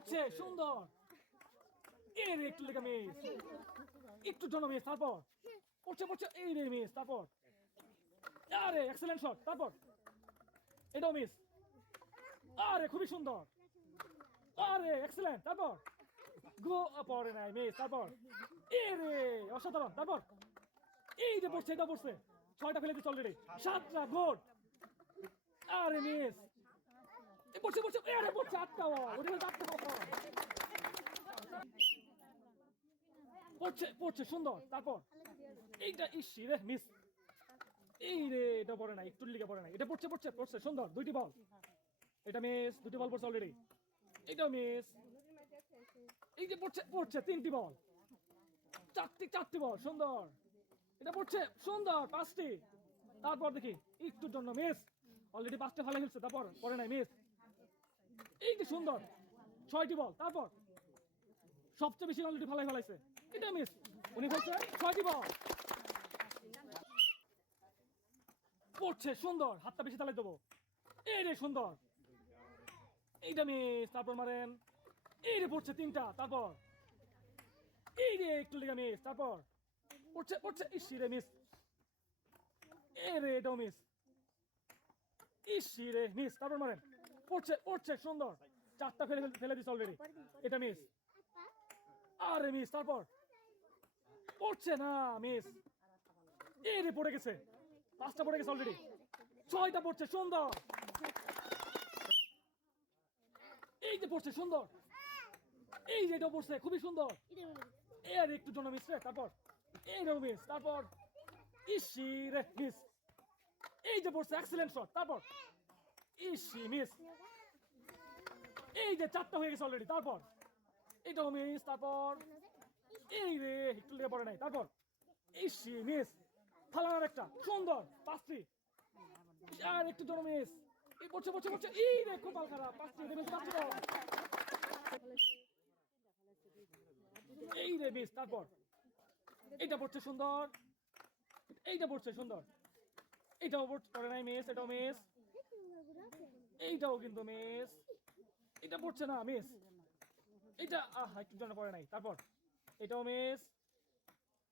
পড়ছে সুন্দর। এই রে একটু লেগে মিস একটু জন্য মিস তারপর? পড়ছে পড়ছে এই রে মিস তারপর? আরে এক্সেলেন্ট শট তারপর? এটাও মিস আরে খুবই সুন্দর। আরে এক্সেলেন্ট তারপর? গো পরে নাই মিস তারপর? এ রে অসাধারণ তারপর? এই যে পড়ছে এটা পড়ছে। ছয়টা ফেলে দিচ্ছে অলরেডি সাতটা গোল আরে মিস পড়ছে পড়ছে আরে পড়ছে আটটা বল ওটা আটটা বল পড়ছে পড়ছে, সুন্দর, তারপর। এইটা ইসি, রে, মিস। এই রে, এটা পড়ে না একটু লিগে পড়ে না এটা পড়ছে পড়ছে পড়ছে, সুন্দর, দুইটি বল। এটা মিস, দুটি বল পড়ছে অলরেডি এটাও মিস। এই যে পড়ছে পড়ছে, তিনটি বল। চারটি চারটি বল, সুন্দর। এটা পড়ছে, সুন্দর, পাঁচটি। তারপর দেখি, একটুর জন্য মিস। অলরেডি পাঁচটা ফেলে ফেলছে, তারপর পরে নাই, মিস। এই যে সুন্দর। ছয়টি বল, তারপর সবচেয়ে বেশি অলরেডি ফেলাই ফেলাইছে। এটা মিস উনি বলছে, ছয়টি বল। পড়ছে, সুন্দর। হাতটা বেশি তালে দেবো। এই রে সুন্দর। এইটা মিস তারপর মারেন। এই রে পড়ছে তিনটা, তারপর। এই রে একটু লেগে মিস তারপর পড়ছে পড়ছে। ইসি রে মিস এ রে এটাও মিস ইসি রে মিস তারপর মারেন। পড়ছে পড়ছে, সুন্দর। চারটা ফেলে ফেলে- দিস অলরেডি এটা মিস আরে মিস তারপর? পড়ছে না মিস পড়ে গেছে। পাঁচটা পড়ে গেছে অলরেডি ছয়টা পড়ছে, সুন্দর। এই যে পড়ছে, সুন্দর। এই যে এটা পড়ছে, খুবই সুন্দর। এই আর একটু জন্য মিস রে, তারপর? এই রে মিস তারপর? ইসি রে মিস এই যে পড়ছে এক্সেলেন্ট শট তারপর? ইসি, মিস। এই যে চারটা হয়ে গেছে অলরেডি তারপর? এটাও মিস, তারপর? এই রে, একটু লেগে পড়ে নাই, তারপর? ইসি, মিস। ফালানোর একটা, সুন্দর, পাঁচটি। আর একটু জন্য মিস। এই পড়ছে পড়ছে পড়ছে। এই রে, কপাল খারাপ, পাঁচটি দেবে পাঁচটি এই রে, মিস, তারপর? এইটা পড়ছে সুন্দর। এইটা পড়ছে সুন্দর। এইটাও পড়- পড়ে নাই, মিস, এটাও, মিস। এইটাও কিন্তু মিস এটা পড়ছে না মিস এটা, আহ একটু জন্য পড়ে নাই। তারপর, এটাও মিস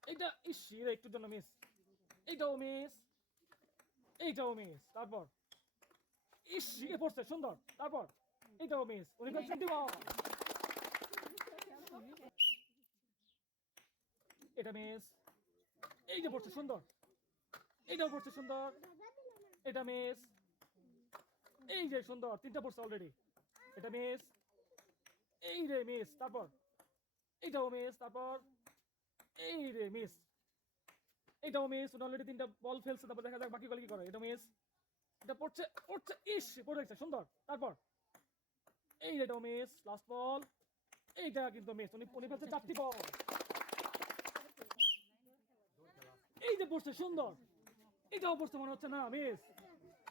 এইটা ইসি রে একটু জন্য মিস এইটাও মিস এইটাও মিস তারপর, ইসি, এ পড়ছে, সুন্দর। তারপর, এইটাও মিস উনি দিব। এটা মিস এই যে পড়ছে, সুন্দর। এইটাও পড়ছে, সুন্দর। এটা মিস এই যে সুন্দর, তিনটা পড়ছে অলরেডি এটা মিস এই রে মিস তারপর? এইটাও মিস তারপর? এই রে মিস এইটাও মিস অলরেডি তিনটা বল ফেলছে, তারপর দেখা যাক বাকি গল কি করে। এটা মিস এটা পড়ছে পড়ছে, ইস, পড়ে গেছে, সুন্দর। তারপর? এই রে এটাও মিস লাস্ট বল এইটা কিন্তু মিস উনি উনি ফেলছে চারটি বল এই যে পড়ছে, সুন্দর। এটাও পড়ছে, মনে হচ্ছে না মিস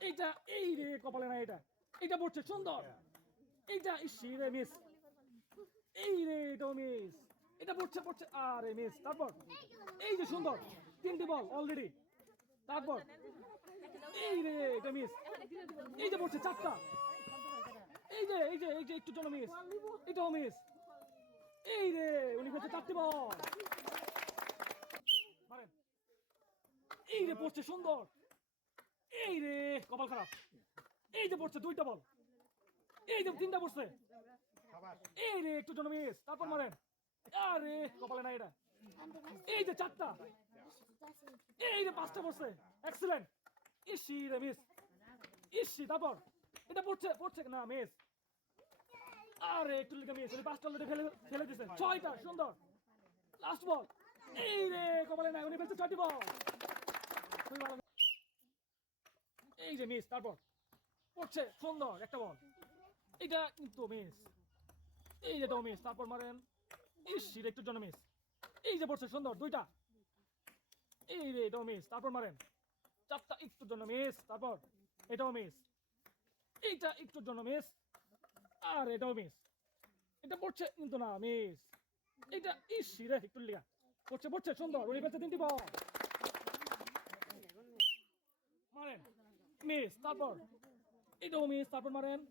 এইটা এই রে কপালে না এটা। এটা পড়ছে সুন্দর। এইটা ইসি রে মিস। এই রে এটাও মিস। এটা পড়ছে পড়ছে। আরে মিস তারপর? এই যে সুন্দর তিনটি বল অলরেডি তারপর? এই রে এটা মিস। এই যে পড়ছে চারটা। এই যে এই যে এই যে একটু জন্য মিস। এটাও মিস। এই রে উনি বলছে চারটি বল। মারেন। এই রে পড়ছে সুন্দর। এই রে, কপাল খারাপ। এই যে পড়ছে, দুইটা বল। এই যে তিনটা পড়ছে। এই রে, একটু জন্য মিস তারপর মারেন। আরে, কপালে না এটা। এই যে চারটা। এই যে পাঁচটা পড়ছে। এক্সিলেন্ট ইসি রে মিস ইসি, তারপর। এটা পড়ছে পড়ছে না মিস আরে, একটু লিখে মিস পাঁচটা অলরেডি ফেলে ফেলে দিছে ছয়টা, সুন্দর। লাস্ট বল এই রে, কপালে নাই। উনি ফেলছে ছয়টি বল খুবই ভালো এই যে মিস তারপর। পড়ছে সুন্দর একটা বল এটা কিন্তু মিস এই যে এটাও মিস তারপর মারেন। ইসি রে একটু জন্য মিস এই যে পড়ছে সুন্দর, দুইটা। এই রে এটাও মিস তারপর মারেন। চারটা একটুর জন্য মিস তারপর। এটাও মিস এইটা একটুর জন্য মিস আর এটাও মিস এটা পড়ছে কিন্তু না মিস এটা, ইসি একটু লিগা। পড়ছে পড়ছে, সুন্দর। উনি পেয়েছে তিনটি বল মারেন মিস, তারপর? এটাও মিস, তারপর মারেন।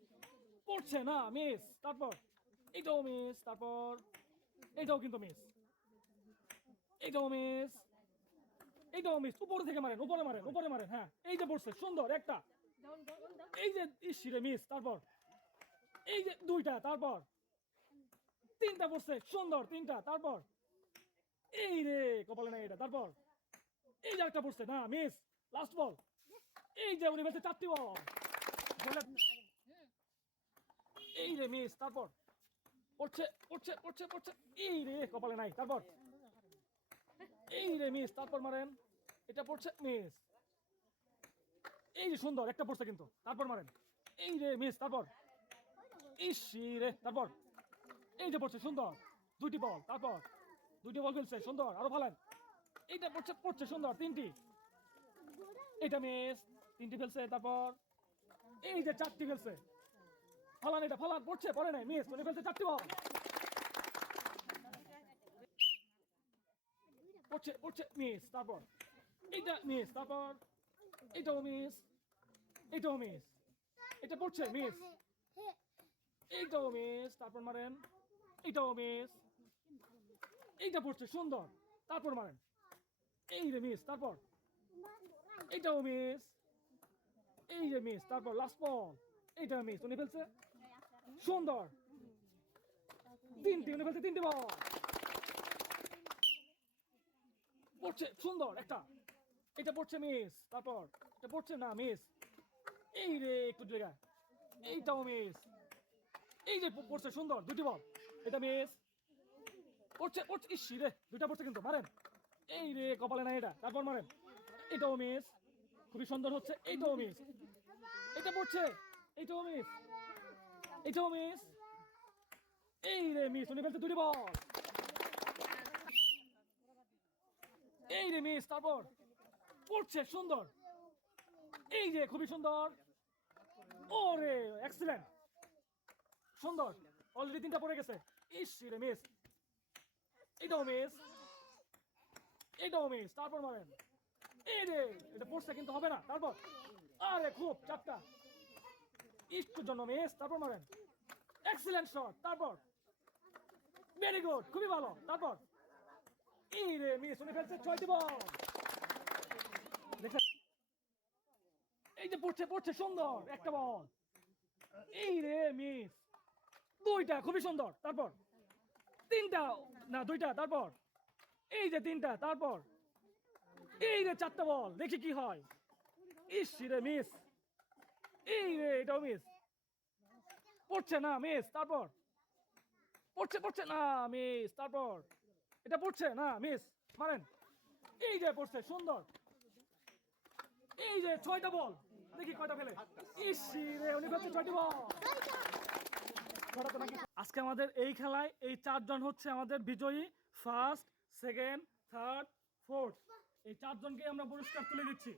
পড়ছে না, মিস, তারপর? এইটাও মিস, তারপর? এইটাও কিন্তু মিস। এইটাও মিস। এইটাও মিস, উপরে থেকে মারেন, উপরে মারেন উপরে মারেন হ্যাঁ। এই যে পড়ছে, সুন্দর, একটা। এই যে ইসিরে মিস, তারপর? এই যে, দুইটা, তারপর? তিনটা পড়ছে, সুন্দর, তিনটা, তারপর? এই রে, কপালে না এটা, তারপর? এই যে একটা পড়ছে, না, মিস লাস্ট বল এই যে উনি চারটি বল। এই রে মিস, তারপর? পড়ছে পড়ছে পড়ছে পড়ছে। এই রে, কপালে নাই, তারপর? এই রে মিস, তারপর মারেন। এটা পড়ছে, মিস। এই যে সুন্দর, একটা পড়ছে কিন্তু, তারপর মারেন। এই রে মিস, তারপর? ইসি রে, তারপর? এই যে পড়ছে, সুন্দর। দুইটি বল, তারপর? দুইটি বল ফেলছে সুন্দর, আরও ভালেন এইটা পড়ছে পড়ছে, সুন্দর, তিনটি। এটা মিস তিনটি ফেলছে, তারপর এই যে চারটি ফেলছে। ফলান এটা, ফলান, পড়ছে, পড়ে নাই, মিস উনি ফেলছে চারটি বল। পড়ছে পড়ছে, মিস, তারপর এইটা, মিস, তারপর এটাও মিস এটাও মিস, এটা পড়ছে, মিস, এইটাও মিস, তারপর মারেন এইটাও মিস, এইটা পড়ছে, সুন্দর, তারপর মারেন, এই রে মিস, তারপর এইটাও মিস এই যে মিস, তারপর লাস্ট বল এইটা মিস, উনি ফেলছে? সুন্দর। তিনটি, উনি ফেলছে তিনটি বল পড়ছে, সুন্দর, একটা। এটা পড়ছে মিস, তারপর। এটা পড়ছে না, মিস। এই রে, একটু জায়গায় এইটাও মিস। এই যে পড়ছে, সুন্দর, দুটি বল এটা মিস। পড়ছে পড়ছে, ইস রে দুটা পড়ছে কিন্তু, মারেন। এই রে, কপালে না এটা, তারপর মারেন। এটাও মিস। খুবই সুন্দর হচ্ছে এইটাও মিস এটা পড়ছে? এইটাও মিস এটাও মিস এই রে মিস, উনি ফেলছে দুটি বল। এই রে মিস, তারপর পড়ছে, সুন্দর। এই যে, খুবই সুন্দর। ও রে এক্সিলেন্ট সুন্দর। অলরেডি তিনটা পড়ে গেছে। ইস রে মিস। এটাও মিস এটাও মিস তারপর মারেন। এই রে, এটা পড়ছে কিন্তু হবে না, তারপর। আরে খুব চারটা ইস্টুর জন্য মিস, তারপর মারেন। এক্সিলেন্ট শট তারপর। ভেরি গুড খুবই ভালো, তারপর। এই রে, মিস, উনি ফেলছে ছয়টি বল। এই যে পড়ছে পড়ছে, সুন্দর, একটা বল। এই রে, মিস। দুইটা, খুবই সুন্দর, তারপর। তিনটা, না, দুইটা, তারপর। এই যে তিনটা, তারপর। এই রে চারটা বল, দেখি কি হয়। ইস রে মিস এই রে এটাও মিস পড়ছে না মিস তারপর? পড়ছে পড়ছে না মিস তারপর? এটা পড়ছে না মিস মারেন। এই যে পড়ছে, সুন্দর। এই যে ছয়টা বল, দেখি কয়টা ফেলে। ইসি রে, উনি ছয়টি বল। আজকে আমাদের এই খেলায় এই চারজন হচ্ছে আমাদের বিজয়ী ফার্স্ট সেকেন্ড থার্ড ফোর্থ এই চারজনকে আমরা পুরস্কার তুলে দিচ্ছি।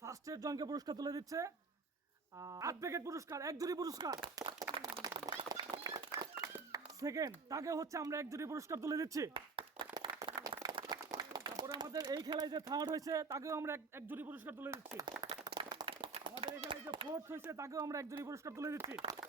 ফার্স্টের জনকে পুরস্কার তুলে দিচ্ছে। আট প্যাকেট পুরস্কার এক জুড়ি পুরস্কার। সেকেন্ড তাকে হচ্ছে আমরা এক জুড়ি পুরস্কার তুলে দিচ্ছি। তারপরে আমাদের এই খেলায় যে থার্ড হয়েছে তাকেও আমরা এক- এক জুড়ি পুরস্কার তুলে দিচ্ছি। আমাদের এই খেলায় যে ফোর্থ হয়েছে তাকেও আমরা এক জুড়ি পুরস্কার তুলে দিচ্ছি।